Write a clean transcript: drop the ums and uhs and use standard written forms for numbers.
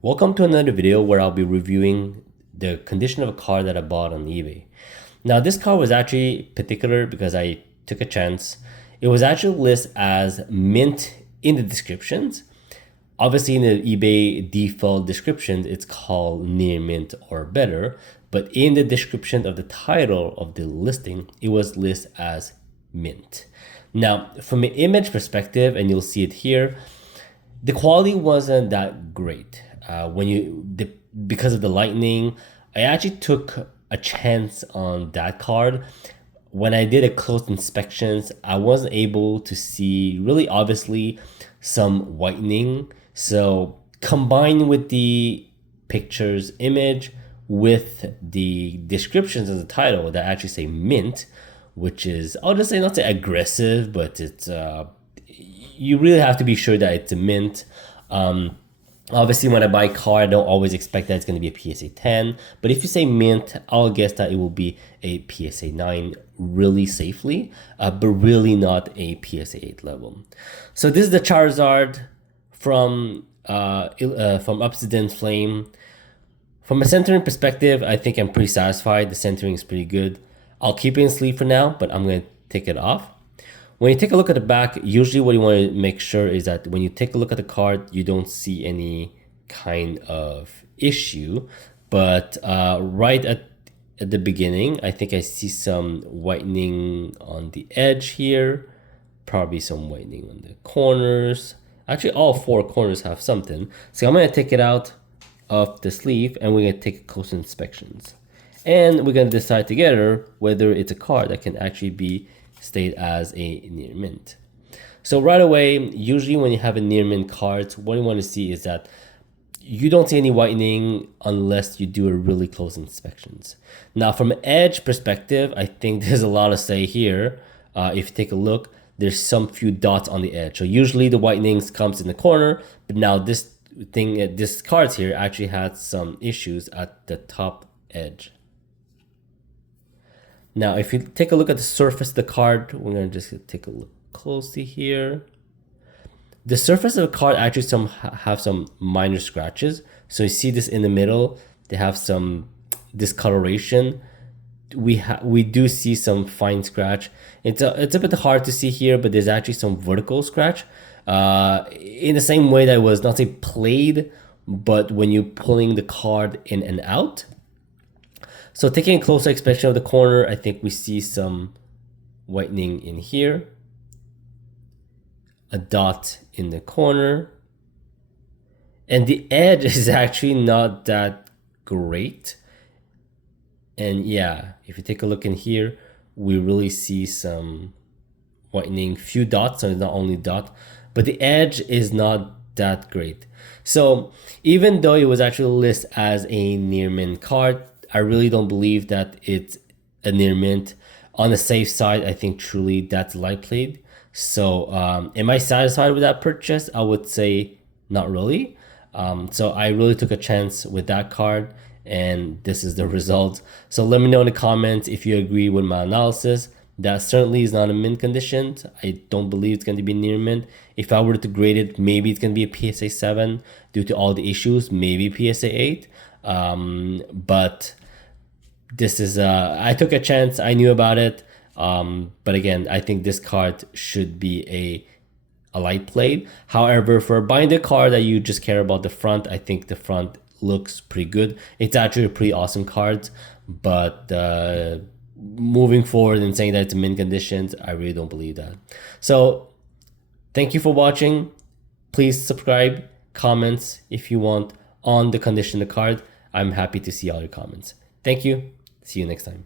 Welcome to another video where I'll be reviewing the condition of a card that I bought on eBay. Now this card was actually particular because I took a chance. It was actually listed as mint in the descriptions. Obviously in the eBay default descriptions, it's called near mint or better. But in the description of the title of the listing, it was listed as mint. Now from an image perspective, and you'll see it here, the quality wasn't that great. Because of the lightning, I actually took a chance on that card. When I did a close inspections, I wasn't able to see really obviously some whitening. So combined with the pictures image with the descriptions of the title that actually say mint, which is, I'll just say, not say aggressive, but it's you really have to be sure that it's a mint. Obviously, when I buy a card, I don't always expect that it's going to be a PSA 10. But if you say mint, I'll guess that it will be a PSA 9 really safely, but really not a PSA 8 level. So this is the Charizard from Obsidian Flame. From a centering perspective, I think I'm pretty satisfied. The centering is pretty good. I'll keep it in sleeve for now, but I'm going to take it off. When you take a look at the back, usually what you want to make sure is that when you take a look at the card, you don't see any kind of issue. But right at the beginning, I think I see some whitening on the edge here, probably some whitening on the corners. Actually, all four corners have something. So I'm going to take it out of the sleeve and we're going to take close inspections. And we're going to decide together whether it's a card that can actually be stayed as a near mint. So right away, usually when you have a near mint card, what you want to see is that you don't see any whitening unless you do a really close inspections. Now from an edge perspective, I think there's a lot to say here. If you take a look, there's some few dots on the edge. So usually the whitenings comes in the corner, but now this cards here actually had some issues at the top edge. Now, if you take a look at the surface of the card, we're going to just take a look closely here. The surface of the card actually have some minor scratches. So you see this in the middle, they have some discoloration. We do see some fine scratch. It's a bit hard to see here, but there's actually some vertical scratch. In the same way that it was not say played, but when you're pulling the card in and out. So taking a closer inspection of the corner, I think we see some whitening in here, a dot in the corner, and the edge is actually not that great. And yeah, if you take a look in here, we really see some whitening, few dots, so it's not only dot, but the edge is not that great. So even though it was actually listed as a near mint card, I really don't believe that it's a near mint. On the safe side, I think truly that's light played. So am I satisfied with that purchase? I would say not really. So I really took a chance with that card and this is the result. So let me know in the comments if you agree with my analysis. That certainly is not a mint condition. I don't believe it's going to be near mint. If I were to grade it, maybe it's going to be a PSA 7 due to all the issues, maybe PSA 8. But this is I took a chance. I knew about it, but again, I think this card should be a light played. However, for buying the card that you just care about the front, I think the front looks pretty good. It's actually a pretty awesome card, but moving forward and saying that it's mint conditions, I really don't believe that. So thank you for watching. Please subscribe, comments if you want on the condition of the card. I'm happy to see all your comments. Thank you. See you next time.